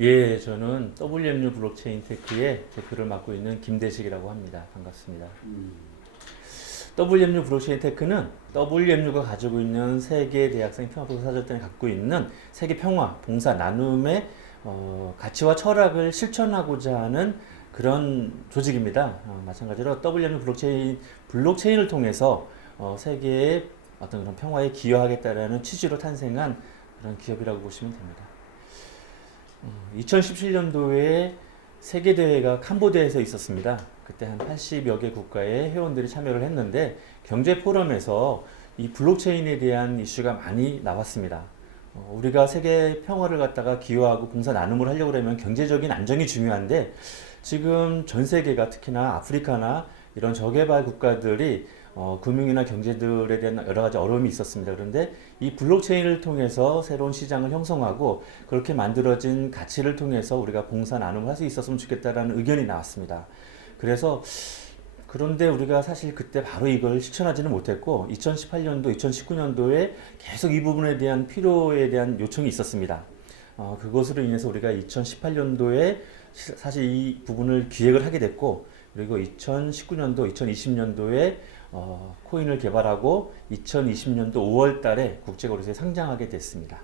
예, 저는 WMU 블록체인 테크의 대표를 맡고 있는 김대식이라고 합니다. 반갑습니다. WMU 블록체인 테크는 WMU가 가지고 있는 세계 대학생 평화봉사자들이 갖고 있는 세계 평화, 봉사, 나눔의 가치와 철학을 실천하고자 하는 그런 조직입니다. 마찬가지로 WMU 블록체인을 통해서 세계의 어떤 그런 평화에 기여하겠다라는 취지로 탄생한 그런 기업이라고 보시면 됩니다. 2017년도에 세계대회가 캄보디아에서 있었습니다. 그때 한 80여 개 국가의 회원들이 참여를 했는데 경제 포럼에서 이 블록체인에 대한 이슈가 많이 나왔습니다. 우리가 세계 평화를 갖다가 기여하고 봉사 나눔을 하려고 하면 경제적인 안정이 중요한데 지금 전 세계가 특히나 아프리카나 이런 저개발 국가들이 금융이나 경제들에 대한 여러 가지 어려움이 있었습니다. 그런데 이 블록체인을 통해서 새로운 시장을 형성하고 그렇게 만들어진 가치를 통해서 우리가 봉사 나눔을 할 수 있었으면 좋겠다라는 의견이 나왔습니다. 그래서 그런데 우리가 사실 그때 바로 이걸 실천하지는 못했고 2018년도, 2019년도에 계속 이 부분에 대한 필요에 대한 요청이 있었습니다. 그것으로 인해서 우리가 2018년도에 사실 이 부분을 기획을 하게 됐고 그리고 2019년도, 2020년도에 코인을 개발하고 2020년도 5월 달에 국제거래소에 상장하게 됐습니다.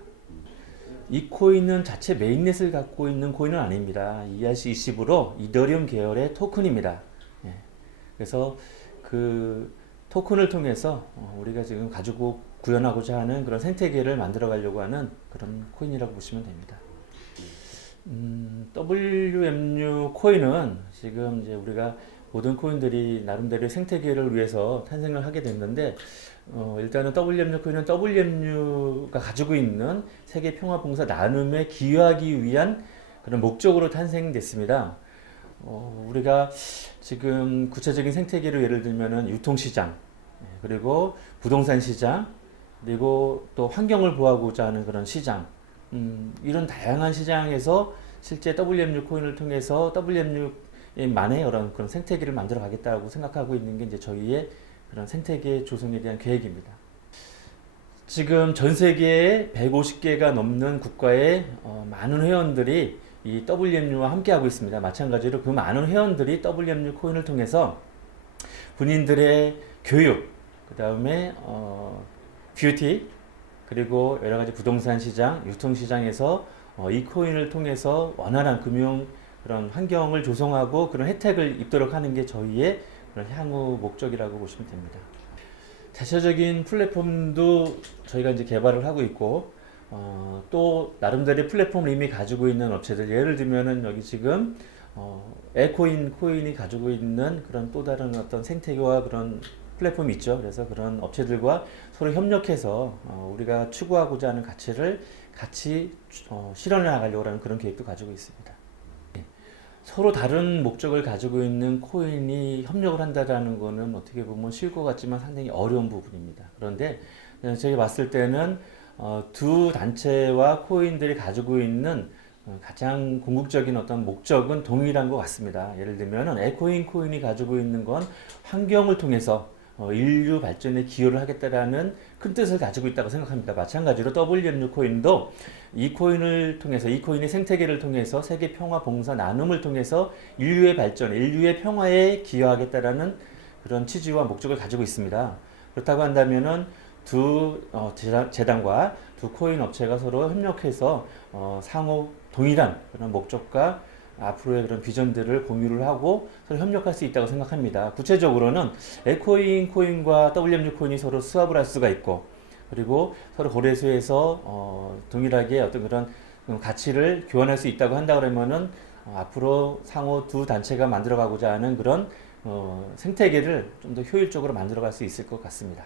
이 코인은 자체 메인넷을 갖고 있는 코인은 아닙니다. ERC20으로 이더리움 계열의 토큰입니다. 예. 그래서 그 토큰을 통해서 우리가 지금 가지고 구현하고자 하는 그런 생태계를 만들어 가려고 하는 그런 코인이라고 보시면 됩니다. WMU 코인은 지금 이제 우리가 모든 코인들이 나름대로 생태계를 위해서 탄생을 하게 됐는데 일단은 WMU 코인은 WMU가 가지고 있는 세계 평화 봉사 나눔에 기여하기 위한 그런 목적으로 탄생됐습니다. 우리가 지금 구체적인 생태계를 예를 들면은 유통시장 그리고 부동산 시장 그리고 또 환경을 보호하고자 하는 그런 시장 이런 다양한 시장에서 실제 WMU 코인을 통해서 WMU만의 그런 생태계를 만들어 가겠다고 생각하고 있는 게 이제 저희의 그런 생태계 조성에 대한 계획입니다. 지금 전 세계에 150개가 넘는 국가의 많은 회원들이 이 WMU와 함께 하고 있습니다. 마찬가지로 그 많은 회원들이 WMU 코인을 통해서 본인들의 교육, 그 다음에 뷰티, 그리고 여러 가지 부동산 시장, 유통 시장에서 이 코인을 통해서 원활한 금융 그런 환경을 조성하고 그런 혜택을 입도록 하는 게 저희의 그런 향후 목적이라고 보시면 됩니다. 자체적인 플랫폼도 저희가 이제 개발을 하고 있고 또 나름대로의 플랫폼을 이미 가지고 있는 업체들 예를 들면은 여기 지금 에코인 코인이 가지고 있는 그런 또 다른 어떤 생태계와 그런 플랫폼이 있죠. 그래서 그런 업체들과 서로 협력해서 우리가 추구하고자 하는 가치를 같이 실현해 나가려고 하는 그런 계획도 가지고 있습니다. 서로 다른 목적을 가지고 있는 코인이 협력을 한다는 것은 어떻게 보면 쉬울 것 같지만 상당히 어려운 부분입니다. 그런데 제가 봤을 때는 두 단체와 코인들이 가지고 있는 가장 궁극적인 어떤 목적은 동일한 것 같습니다. 예를 들면 에코인 코인이 가지고 있는 건 환경을 통해서 인류 발전에 기여를 하겠다라는 큰 뜻을 가지고 있다고 생각합니다. 마찬가지로 WMU 코인도 이 코인을 통해서 이 코인의 생태계를 통해서 세계 평화 봉사 나눔을 통해서 인류의 발전, 인류의 평화에 기여하겠다라는 그런 취지와 목적을 가지고 있습니다. 그렇다고 한다면은 두 재단과 두 코인 업체가 서로 협력해서 상호 동일한 그런 목적과 앞으로의 그런 비전들을 공유를 하고 서로 협력할 수 있다고 생각합니다. 구체적으로는 에코인 코인과 WMU 코인이 서로 수합을 할 수가 있고 그리고 서로 거래소에서 동일하게 어떤 그런 가치를 교환할 수 있다고 한다 그러면은 앞으로 상호 두 단체가 만들어가고자 하는 그런 생태계를 좀 더 효율적으로 만들어갈 수 있을 것 같습니다.